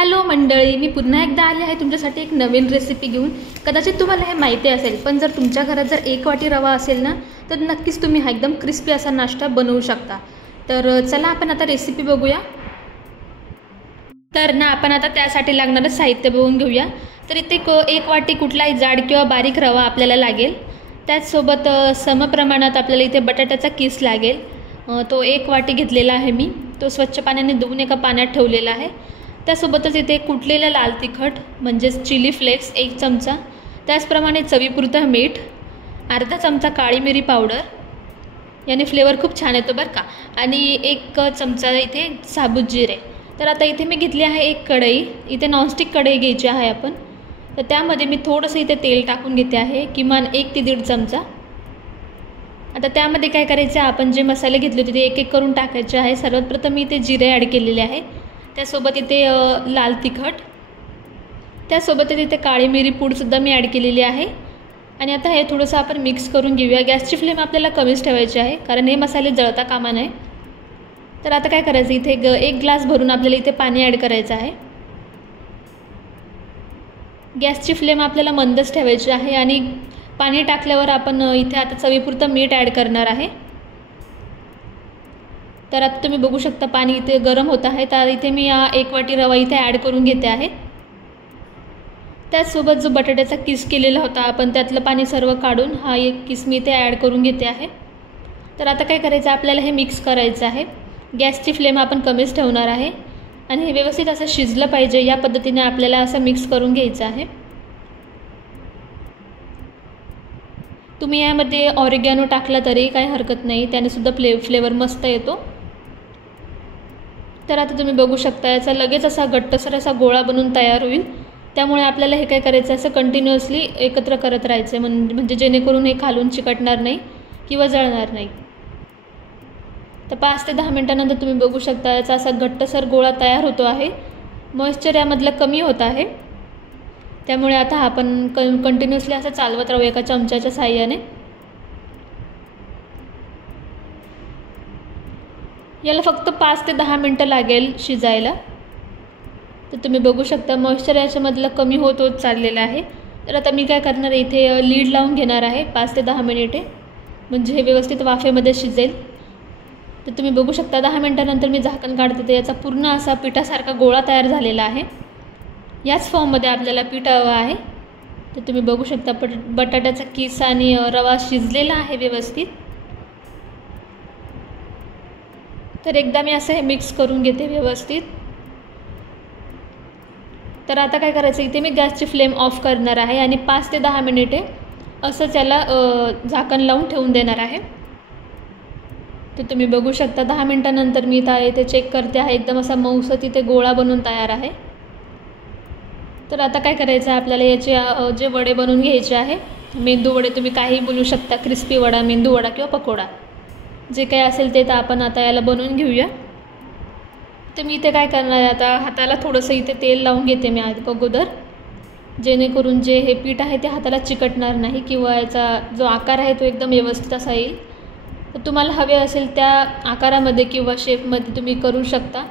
Hello मंडळी, मी पुन्हा एकदा आले आहे तुमच्यासाठी एक नवीन रेसिपी घेऊन। कदाचित तुम्हाला हे माहिती असेल, पण जर तुमच्या घरात जर 1 वाटी रवा असेल ना, तर नक्कीच तुम्ही हा एकदम क्रिस्पी असा नाश्ता बनवू शकता। तर चला आपण आता रेसिपी बघूया। तर ना आपण आता त्यासाठी लागणारं साहित्य बघून घेऊया। तर इथे 1 वाटी कुठलाही जाड किंवा बारीक रवा आपल्याला लागेल। त्याचसोबत समप्रमाणात आपल्याला इथे बटाट्याचा किस लागेल। तो 1 वाटी घेतलेला आहे मी। तो स्वच्छ पाण्याने धुवून एका पाण्यात ठेवलेला आहे। त्यासोबतच इथे कुटलेला लाल तिखट म्हणजे चिली फ्लेक्स 1 चमचा, त्याचप्रमाणे चवीपुरतं मीठ, अर्धा चमचा काळी मिरी पावडर, याने फ्लेवर खूप छान येतो बरं का, आणि 1 चमचा इथे साबूत जिरे। तर आता इथे मी घेतली आहे 1 कढई। इथे नॉनस्टिक कढई घ्यायची आहे आपण। तर त्यामध्ये मी थोडंसं इथे तेल टाकून घेते आहे, किमान 1 ते 1.5 चमचा। आता त्यामध्ये काय करायचं, आपण जे मसाले घेतले होते ते एक एक करून टाकायचे आहे। सर्वात प्रथम मी इथे जिरे ॲड केलेले आहे, त्यासोबत इथे लाल तिखट, त्यासोबत इथे काळी मिरी पूडसुद्धा मी ॲड केलेली आहे। आणि आता हे थोडंसं आपण मिक्स करून घेऊया। गॅसची फ्लेम आपल्याला कमीच ठेवायची आहे, कारण हे मसाले जळता कामा नये। तर आता काय करायचं, इथे 1 ग्लास भरून आपल्याला इथे पाणी ॲड करायचं आहे। गॅसची फ्लेम आपल्याला मंदच ठेवायची आहे आणि पाणी टाकल्यावर आपण इथे आता चवीपुरतं मीठ ॲड करणार आहे। तर आता तुम्ही बघू शकता पाणी इथे गरम होत आहे। तर इथे मी 1 वाटी रवा इथे ॲड करून घेते आहे। त्याचसोबत जो बटाट्याचा किस केलेला होता आपण, त्यातलं पाणी सर्व काढून हा 1 किस मी इथे ॲड करून घेते आहे। तर आता काय करायचं, आपल्याला हे मिक्स करायचं आहे। गॅसची फ्लेम आपण कमीच ठेवणार आहे आणि हे व्यवस्थित असं शिजलं पाहिजे, या पद्धतीने आपल्याला असं मिक्स करून घ्यायचं आहे। तुम्ही यामध्ये ऑरिगॅनो टाकला तरी काही हरकत नाही, त्याने सुद्धा फ्लेवर मस्त येतो। तर आता तुम्ही बघू शकता याचा लगेच असा घट्टसर असा गोळा बनून तयार होईल। त्यामुळे आपल्याला हे काय करायचं, असं कंटिन्युअसली एकत्र करत राहायचं म्हणजे जेणेकरून हे खालून चिकटणार नाही किंवा जळणार नाही। तर 5 ते 10 मिनिटांनंतर तुम्ही बघू शकता याचा असा घट्टसर गोळा तयार होतो आहे। मॉइश्चर यामधलं कमी होत आहे, त्यामुळे आता आपण कंटिन्युअसली असं चालवत राहू एका चमच्याच्या साहाय्याने। याला फक्त 5 ते 10 मिनटं लागेल शिजायला। तर तुम्ही बघू शकता मॉइश्चर याच्यामधलं कमी होत चाललेलं आहे। तर आता मी काय करणार, इथे लीड लावून घेणार आहे 5 ते 10 मिनिटे, म्हणजे हे व्यवस्थित वाफेमध्ये शिजेल। तर तुम्ही बघू शकता 10 मिनटानंतर मी झाकण काढते, तर याचा पूर्ण असा पिठासारखा गोळा तयार झालेला आहे। याच फॉर्ममध्ये आपल्याला पीठ हवं आहे। तर तुम्ही बघू शकता बटाट्याचा किस आणि रवा शिजलेला आहे व्यवस्थित। तर एकदा मी असं हे मिक्स करून घेते व्यवस्थित। तर आता काय करायचं, इथे मी गॅसची फ्लेम ऑफ करणार आहे आणि 5 ते 10 मिनिटे असंच याला झाकण लावून ठेवून देणार आहे। तर तुम्ही बघू शकता 10 मिनटानंतर मी इथे चेक करते आहे, एकदम असा मऊसर तिथे गोळा बनून तयार आहे। तर आता काय करायचं आहे, आपल्याला याचे जे वडे बनवून घ्यायचे आहे। मेंदू वडे तुम्ही काहीही बोलू शकता, क्रिस्पी वडा, मेंदू वडा किंवा पकोडा, जे काही असेल ते तर आपण आता याला बनवून घेऊया। तर मी इथे काय करणार आहे, आता हाताला थोडंसं इथे तेल लावून घेते मी अगोदर, जेणेकरून जे हे पीठ आहे ते हाताला चिकटणार नाही किंवा याचा जो आकार आहे तो एकदम व्यवस्थित असा येईल। तर तुम्हाला हवे असेल त्या आकारामध्ये किंवा शेपमध्ये तुम्ही करू शकता,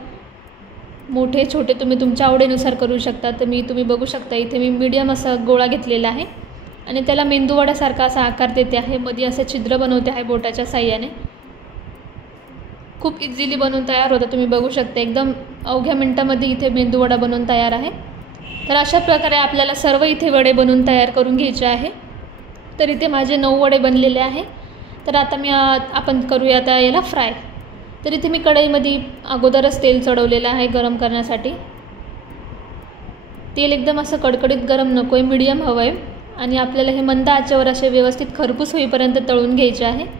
मोठे छोटे तुम्ही तुमच्या आवडीनुसार करू शकता। तर तुम्ही बघू शकता इथे मी मीडियम असा गोळा घेतलेला आहे आणि त्याला मेंदूवड्यासारखा असा आकार देते आहे, मध्ये असे छिद्र बनवते आहे बोटाच्या साहाय्याने। खूप इझिली बनवून तयार होतं, तुम्ही बघू शकता एकदम अवघ्या मिनटामध्ये इथे मेंदूवडा बनवून तयार आहे। तर अशा प्रकारे आपल्याला सर्व इथे वडे बनवून तयार करून घ्यायचे आहे। तर इथे माझे 9 वडे बनलेले आहे। तर आता आपण करूया आता याला फ्राय। तर इथे मी कढईमध्ये अगोदरच तेल चढवलेलं आहे गरम करण्यासाठी। तेल एकदम असं कडकडीत गरम नको आहे, मीडियम हवं आहे आणि आपल्याला हे मंद आचेवर असे व्यवस्थित खरपूस होईपर्यंत तळून घ्यायचे आहे।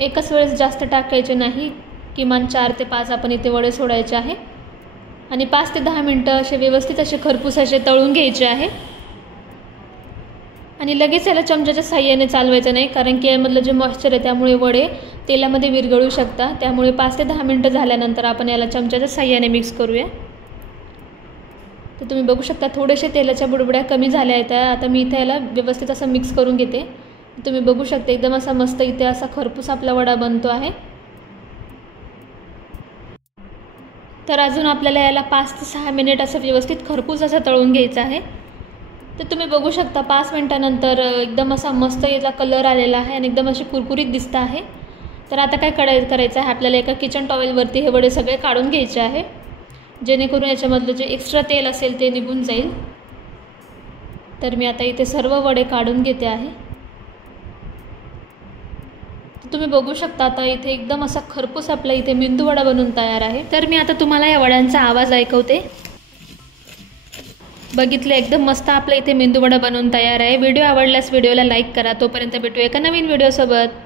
एकच वेळेस जास्त टाकायचे नाही, किमान 4 ते 5 आपण इथे वडे सोडायचे आहे आणि 5 ते 10 मिनटं असे व्यवस्थित असे खरपूस असे तळून घ्यायचे आहे। आणि लगेच याला चमच्याच्या साहाय्याने चालवायचं नाही, कारण की यामधलं जे मॉइश्चर आहे त्यामुळे वडे तेलामध्ये विरघळू शकतात। त्यामुळे 5 ते 10 मिनटं झाल्यानंतर आपण याला चमच्याच्या साहाय्याने मिक्स करूया। तर तुम्ही बघू शकता थोडेसे तेलाच्या बुडबुड्या कमी झाल्या आहेत। आता मी इथे याला व्यवस्थित असं मिक्स करून घेते। तुम्ही बघू शकता एकदम असा मस्त इथे असा खरपूस आपला वडा बनतो आहे। तर अजून आपल्याला याला 5 ते 6 मिनिट असं व्यवस्थित खरपूस असं तळून घ्यायचं आहे। तर तुम्ही बघू शकता 5 मिनिटानंतर एकदम असा मस्त याचा कलर आलेला आहे आणि एकदम अशी कुरकुरीत दिसत आहे। तर आता काय करायचं आहे, आपल्याला एका किचन टॉवेलवरती हे वडे सगळे काढून घ्यायचे आहे, जेणेकरून याच्यामधलं जे एक्स्ट्रा तेल असेल ते निघून जाईल। तर मी आता इथे सर्व वडे काढून घेते आहे। तुम्ही बघू शकता आता इथे एकदम असा खरपूस आपला इथे मेंदूवडा बनून तयार आहे। तर मी आता तुम्हाला या वड्यांचा आवाज ऐकवते। बघितलं, एकदम मस्त आपला इथे मेंदूवडा बनवून तयार आहे। व्हिडिओ आवडल्यास व्हिडिओला लाईक करा। तोपर्यंत भेटूया एका नवीन व्हिडिओसोबत।